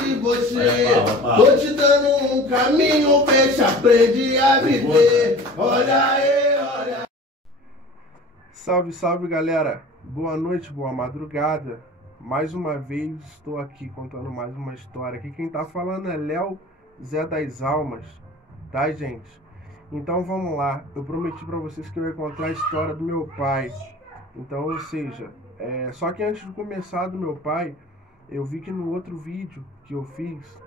de você. Tô te dando um caminho, fecha, aprende a viver. Olha aí, olha. Salve, salve, galera. Boa noite, boa madrugada. Mais uma vez estou aqui contando mais uma história. Aqui quem tá falando é Léo Zé das Almas, tá, gente? Então vamos lá. Eu prometi pra vocês que eu ia contar a história do meu pai. Então, ou seja, só que antes de começar do meu pai, eu vi que no outro vídeo que eu fiz,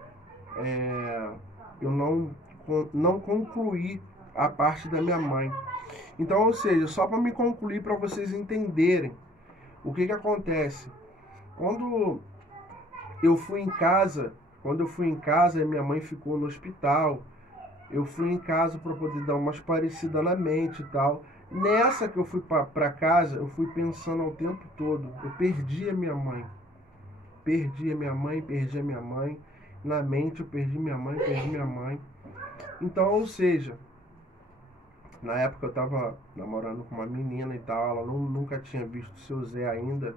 eu não concluí a parte da minha mãe. Então, ou seja, só para me concluir, para vocês entenderem o que acontece. Quando eu fui em casa, minha mãe ficou no hospital. Eu fui em casa para poder dar umas parecidas na mente e tal. Nessa que eu fui para casa, eu fui pensando ao tempo todo. Eu perdi a minha mãe. Perdi a minha mãe. Na mente eu perdi minha mãe. Então, ou seja, na época eu tava namorando com uma menina e tal, ela nunca tinha visto o seu Zé ainda.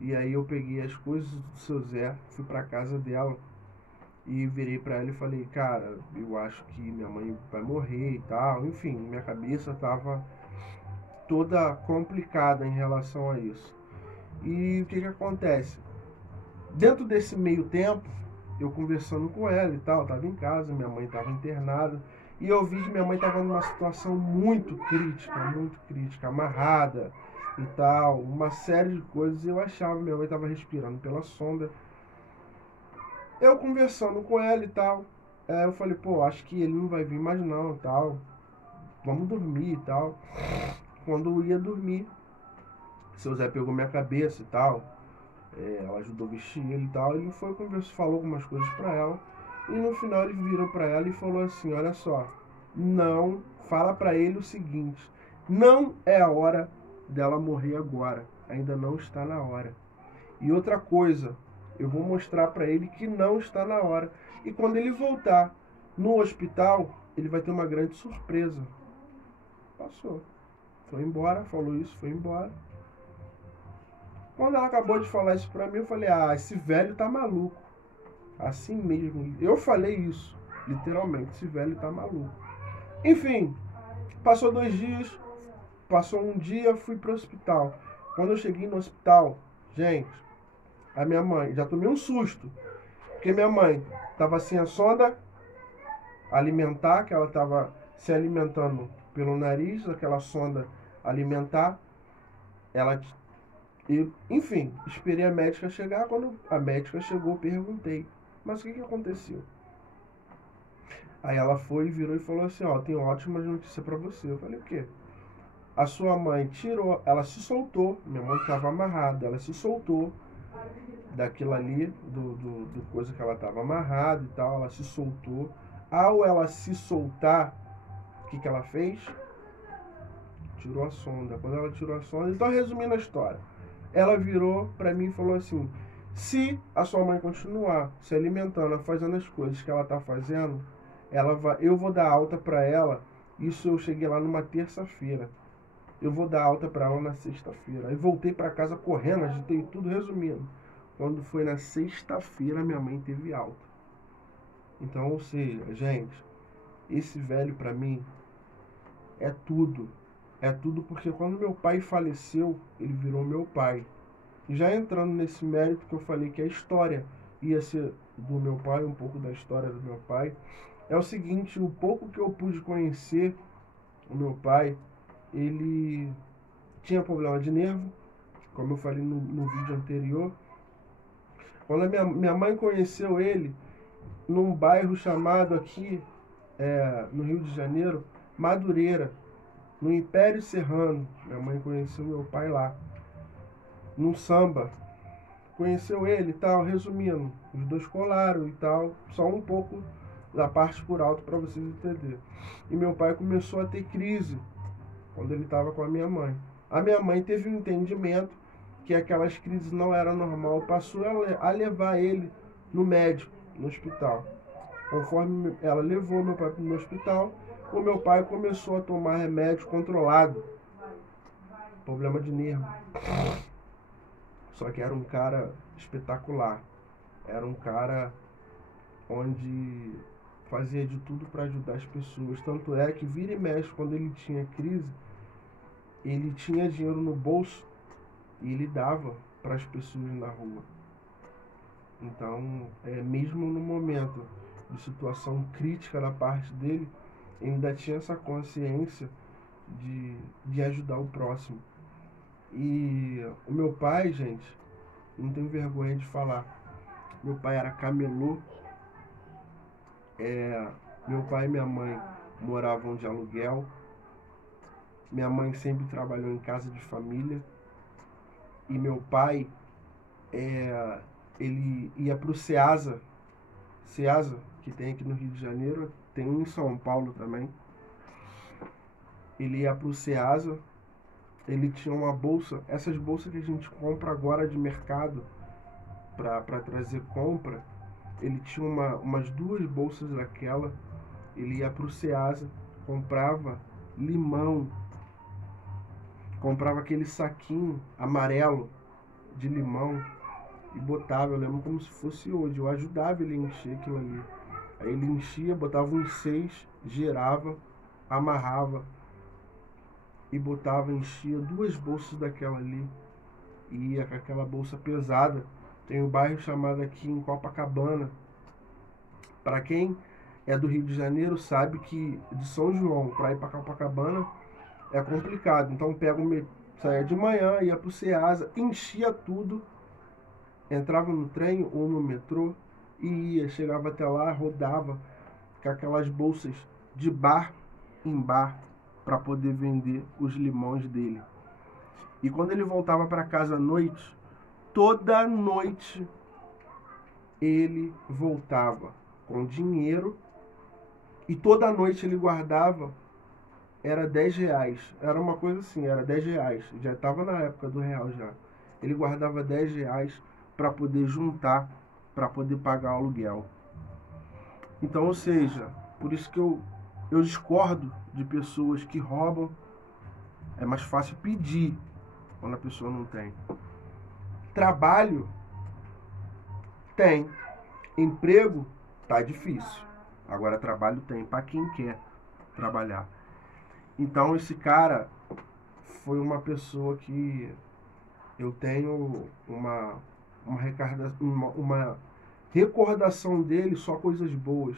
E aí eu peguei as coisas do seu Zé, fui pra casa dela e virei pra ela e falei, cara, eu acho que minha mãe vai morrer e tal. Enfim, minha cabeça tava toda complicada em relação a isso. E o que acontece? Dentro desse meio tempo, eu conversando com ela e tal, tava em casa, minha mãe tava internada. E eu vi que minha mãe estava numa situação muito crítica, amarrada e tal, uma série de coisas. Eu achava que minha mãe estava respirando pela sonda. Eu conversando com ela e tal, eu falei, pô, acho que ele não vai vir mais não e tal, vamos dormir e tal. Quando eu ia dormir, seu Zé pegou minha cabeça e tal, ela ajudou a vestir ele e tal, ele foi conversar, falou algumas coisas pra ela. E no final ele virou para ela e falou assim, olha só, não, fala para ele o seguinte, não é a hora dela morrer agora, ainda não está na hora. E outra coisa, eu vou mostrar para ele que não está na hora. E quando ele voltar no hospital, ele vai ter uma grande surpresa. Passou. Foi embora, falou isso, foi embora. Quando ela acabou de falar isso para mim, eu falei, esse velho tá maluco. Assim mesmo, eu falei isso, literalmente, esse velho tá maluco. Enfim, passou 2 dias, passou um dia, fui pro hospital. Quando eu cheguei no hospital, gente, a minha mãe, já tomei um susto, porque minha mãe tava sem a sonda alimentar, que ela tava se alimentando pelo nariz, aquela sonda alimentar, enfim, esperei a médica chegar. Quando a médica chegou, eu perguntei, mas o que aconteceu? Aí ela foi, virou e falou assim, ó, tenho ótimas notícias pra você. Eu falei, o quê? A sua mãe tirou, ela se soltou, minha mãe estava amarrada, ela se soltou daquilo ali, do coisa que ela estava amarrada e tal, ela se soltou. Ao ela se soltar, o que ela fez? Tirou a sonda. Quando ela tirou a sonda, então resumindo a história, ela virou pra mim e falou assim, se a sua mãe continuar se alimentando, fazendo as coisas que ela tá fazendo, eu vou dar alta para ela. Isso eu cheguei lá numa terça-feira. Eu vou dar alta para ela na sexta-feira. Aí voltei para casa correndo, agitei tudo, resumindo. Quando foi na sexta-feira, minha mãe teve alta. Então, ou seja, gente, esse velho para mim é tudo. É tudo porque quando meu pai faleceu, ele virou meu pai. E já entrando nesse mérito que eu falei que a história ia ser do meu pai, um pouco da história do meu pai, é o seguinte, o pouco que eu pude conhecer o meu pai, ele tinha problema de nervo, como eu falei no vídeo anterior. Quando a minha mãe conheceu ele, num bairro chamado aqui, no Rio de Janeiro, Madureira, no Império Serrano, minha mãe conheceu meu pai lá, num samba. Conheceu ele e tal, resumindo, os dois colaram e tal, só um pouco da parte por alto para vocês entenderem. E meu pai começou a ter crise quando ele estava com a minha mãe. A minha mãe teve um entendimento que aquelas crises não eram normal, passou a levar ele no médico, no hospital. Conforme ela levou meu pai no hospital, o meu pai começou a tomar remédio controlado, problema de nervo. Só que era um cara espetacular, era um cara onde fazia de tudo para ajudar as pessoas. Tanto é que vira e mexe, quando ele tinha crise, ele tinha dinheiro no bolso e ele dava para as pessoas na rua. Então, mesmo no momento de situação crítica da parte dele, ele ainda tinha essa consciência de ajudar o próximo. E o meu pai, gente, não tenho vergonha de falar, meu pai era camelô. Meu pai e minha mãe moravam de aluguel. Minha mãe sempre trabalhou em casa de família. E meu pai, ele ia para o Ceasa, que tem aqui no Rio de Janeiro, tem um em São Paulo também. Ele ia para o Ceasa, ele tinha uma bolsa, essas bolsas que a gente compra agora de mercado para trazer compra, ele tinha umas 2 bolsas daquela. Ele ia para o Ceasa, comprava limão, comprava aquele saquinho amarelo de limão e botava, eu lembro como se fosse hoje, eu ajudava ele a encher aquilo ali. Aí ele enchia, botava uns 6, girava, amarrava e botava, enchia 2 bolsas daquela ali e ia com aquela bolsa pesada. Tem um bairro chamado aqui em Copacabana. Para quem é do Rio de Janeiro sabe que de São João para ir para Copacabana é complicado. Então saía de manhã, ia para o Ceasa, enchia tudo, entrava no trem ou no metrô e ia, chegava até lá, rodava com aquelas bolsas de bar em bar para poder vender os limões dele. E quando ele voltava para casa à noite, toda noite ele voltava com dinheiro e toda noite ele guardava, era R$10. Era uma coisa assim, era R$10. Já estava na época do real já. Ele guardava R$10 para poder juntar, para poder pagar o aluguel. Então, ou seja, por isso que eu discordo de pessoas que roubam. É mais fácil pedir quando a pessoa não tem. Trabalho tem. Emprego tá difícil. Agora trabalho tem para quem quer trabalhar. Então esse cara foi uma pessoa que eu tenho uma recordação dele, só coisas boas.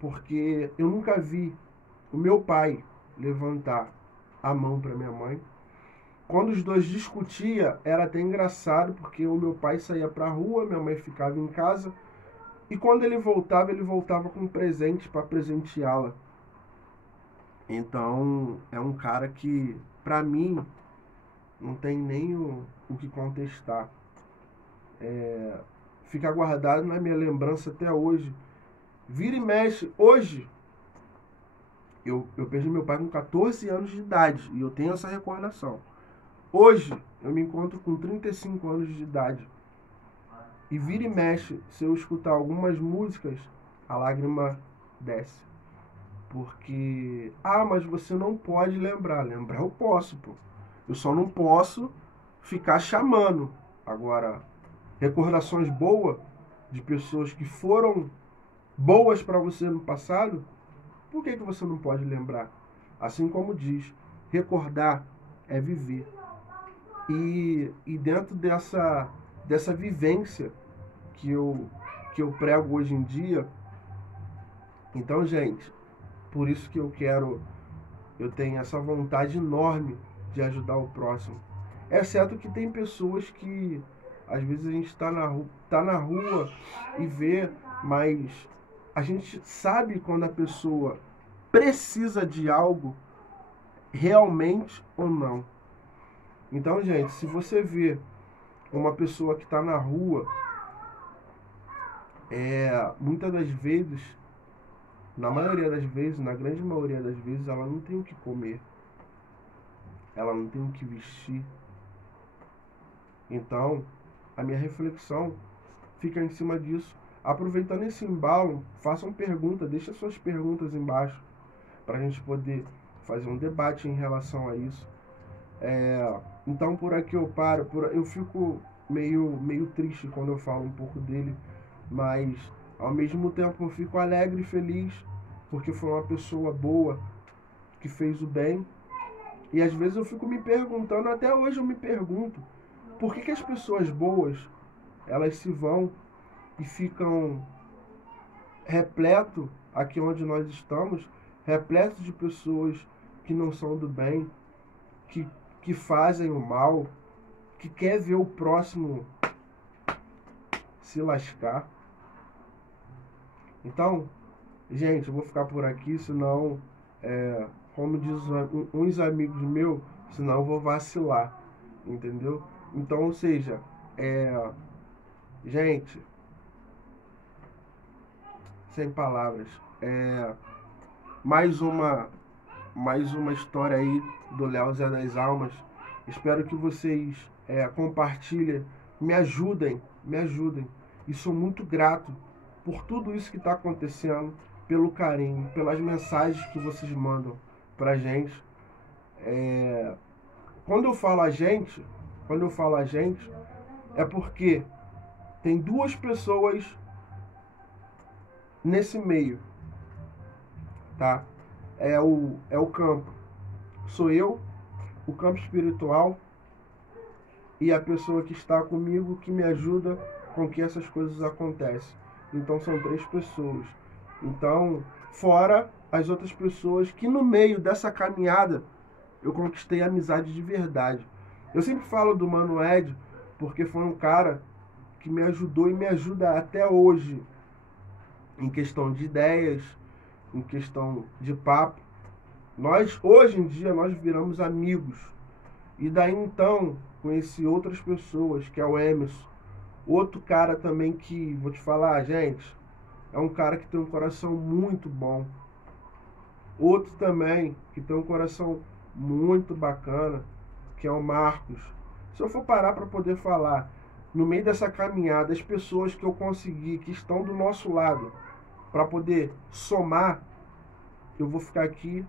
Porque eu nunca vi o meu pai levantar a mão para minha mãe. Quando os dois discutiam, era até engraçado, porque o meu pai saía para a rua, minha mãe ficava em casa. E quando ele voltava com um presente para presenteá-la. Então, é um cara que, para mim, não tem nem o que contestar. Fica guardado na minha lembrança até hoje. Vira e mexe. Hoje, eu perdi meu pai com 14 anos de idade e eu tenho essa recordação. Hoje, eu me encontro com 35 anos de idade. E vira e mexe, se eu escutar algumas músicas, a lágrima desce. Porque, mas você não pode lembrar. Lembrar eu posso, pô. Eu só não posso ficar chamando. Agora, recordações boas de pessoas que foram boas para você no passado, por que você não pode lembrar? Assim como diz, recordar é viver. E dentro dessa vivência que eu prego hoje em dia, então, gente, por isso que eu tenho essa vontade enorme de ajudar o próximo. É certo que tem pessoas que às vezes a gente tá na rua e vê, mas a gente sabe quando a pessoa precisa de algo realmente ou não. Então, gente, se você vê uma pessoa que está na rua, muitas das vezes, na maioria das vezes, na grande maioria das vezes, ela não tem o que comer. Ela não tem o que vestir. Então, a minha reflexão fica em cima disso. Aproveitando esse embalo, façam perguntas, deixem suas perguntas embaixo, para a gente poder fazer um debate em relação a isso. Então, por aqui eu paro. Eu fico meio triste quando eu falo um pouco dele, mas Ao mesmo tempo eu fico alegre e feliz, porque foi uma pessoa boa que fez o bem. E às vezes eu fico me perguntando, até hoje eu me pergunto, por que as pessoas boas, elas se vão e ficam repleto aqui onde nós estamos, repleto de pessoas que não são do bem, que fazem o mal, que quer ver o próximo se lascar. Então, gente, eu vou ficar por aqui, senão, como diz uns amigos meus, senão eu vou vacilar, entendeu? Então, ou seja, gente, sem palavras, mais uma história aí do Léo Zé das Almas. Espero que vocês compartilhem, me ajudem. E sou muito grato por tudo isso que está acontecendo, pelo carinho, pelas mensagens que vocês mandam pra gente. Quando eu falo a gente, é porque tem duas pessoas nesse meio, tá? É o campo. Sou eu, o campo espiritual, e a pessoa que está comigo, que me ajuda com que essas coisas aconteçam. Então são 3 pessoas. Então, fora as outras pessoas que no meio dessa caminhada eu conquistei amizade de verdade. Eu sempre falo do Mano Ed, porque foi um cara que me ajudou e me ajuda até hoje, em questão de ideias, em questão de papo. Hoje em dia, nós viramos amigos. E daí então, conheci outras pessoas, que é o Emerson. Outro cara também que, vou te falar, gente, é um cara que tem um coração muito bom. Outro também, que tem um coração muito bacana, que é o Marcos. Se eu for parar para poder falar, no meio dessa caminhada, as pessoas que eu consegui, que estão do nosso lado, para poder somar, eu vou ficar aqui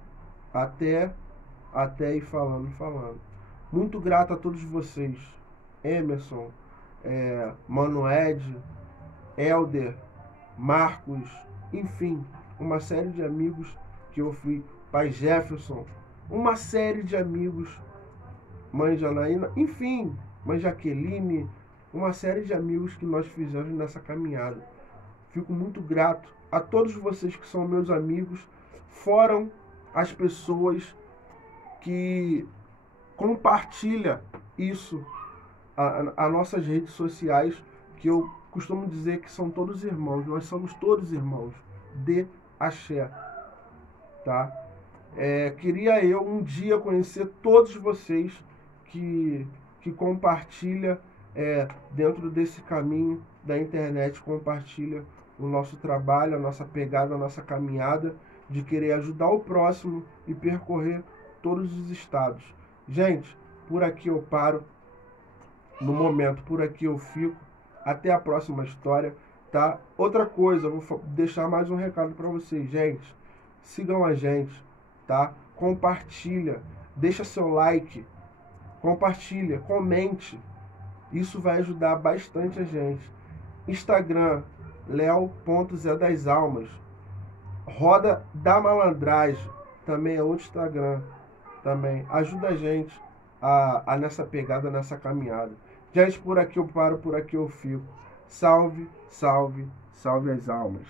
até ir falando. Muito grato a todos vocês. Emerson, Mano Ed, Helder, Marcos, enfim, uma série de amigos que eu fui, Pai Jefferson, uma série de amigos, Mãe Janaína, enfim, Mãe Jaqueline, uma série de amigos que nós fizemos nessa caminhada. Fico muito grato a todos vocês que são meus amigos, foram as pessoas que compartilham isso as nossas redes sociais, que eu costumo dizer que são todos irmãos. Nós somos todos irmãos de axé, tá? Queria eu um dia conhecer todos vocês que compartilham dentro desse caminho da internet, compartilha o nosso trabalho, a nossa pegada, a nossa caminhada de querer ajudar o próximo e percorrer todos os estados. Gente, por aqui eu paro. No momento, por aqui eu fico. Até a próxima história, tá? Outra coisa, eu vou deixar mais um recado para vocês. Gente, sigam a gente, tá? Compartilha, deixa seu like, compartilha, comente. Isso vai ajudar bastante a gente. Instagram, Leo.Zé das Almas. Roda da Malandragem, também é outro Instagram. Também ajuda a gente a nessa pegada, nessa caminhada. Gente, por aqui eu paro, por aqui eu fico. Salve, salve, salve as almas.